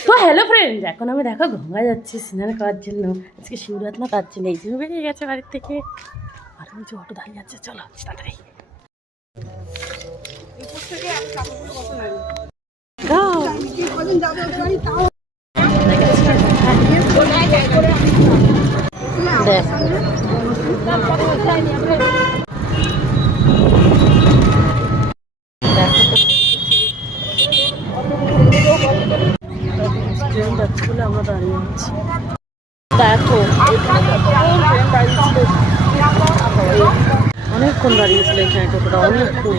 তো hello friend এখন আমি দেখো গঙ্গা যাচ্ছি স্নান করার জন্য। আজকে শিবরাত না তার জন্য এই জন্য বেরিয়ে গেছে বাড়ির থেকে। আর যে অটো দাঁড়িয়ে আছে চলো তাড়াতাড়ি! দেখ। যাচ্ছে আমরা দাঁড়িয়ে আছি। দেখো অনেকক্ষণ দাঁড়িয়েছিল এখানে টোটোটা অনেকক্ষণ।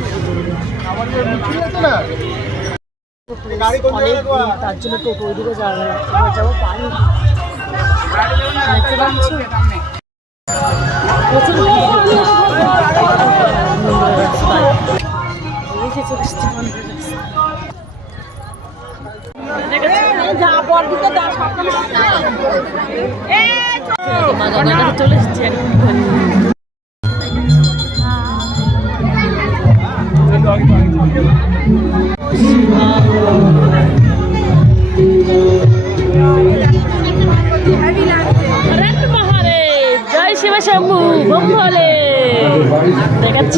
অনেক তার জন্য টোটো ওইদিকে যাবে যাব পানি দেখতে চলে এসেছি জয় শিব শম্ভু দেখাচ্ছ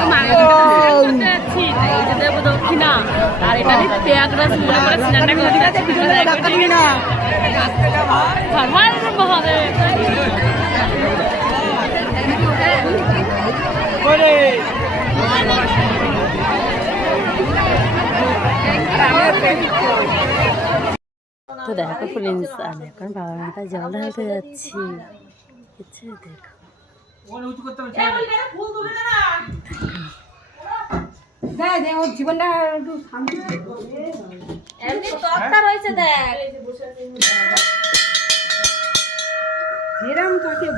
friends, দেখো মায়ের কাছে যাচ্ছি। এই যে দেবো দক্ষিণা। আর এটা করে স্নানটা করতে যাচ্ছি। ভিডিওটা দেখো, ঠিক আছে? হর হর মহাদেব। তো দেখো ফ্রেন্ডস আমি এখন বাবার মাথায় জল ঢালতে যাচ্ছি ইচ্ছে দেখো জীবনটা একটু শান্তি যেরাম কাকে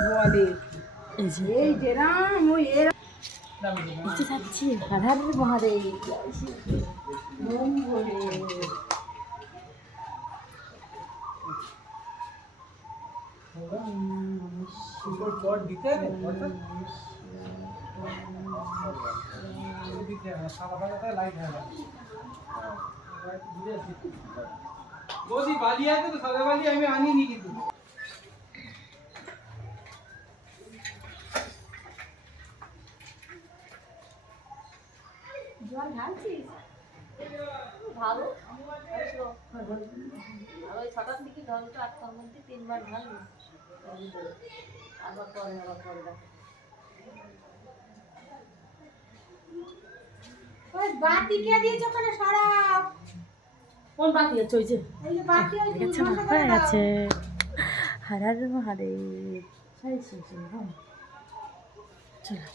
বলে এই যে এই যেরাম ওই এরাম ইচ্ছে যাচ্ছি হর হর মহাদেব মন বলে বৌদি বালি আছে তো সাদা বালি আমি আনিনি কিন্তু ভালো আর ওই ছটার দিকে ধরো আটটার মধ্যে তিনবার ঢালবো আবার পরে আবার পরে দেখো ওই বাতি কে দিয়েছে ওখানে সরাও কোন বাকি আছে ওই যে এই যে বাতি ওই গেছে। না হয়ে গেছে হার। চলো।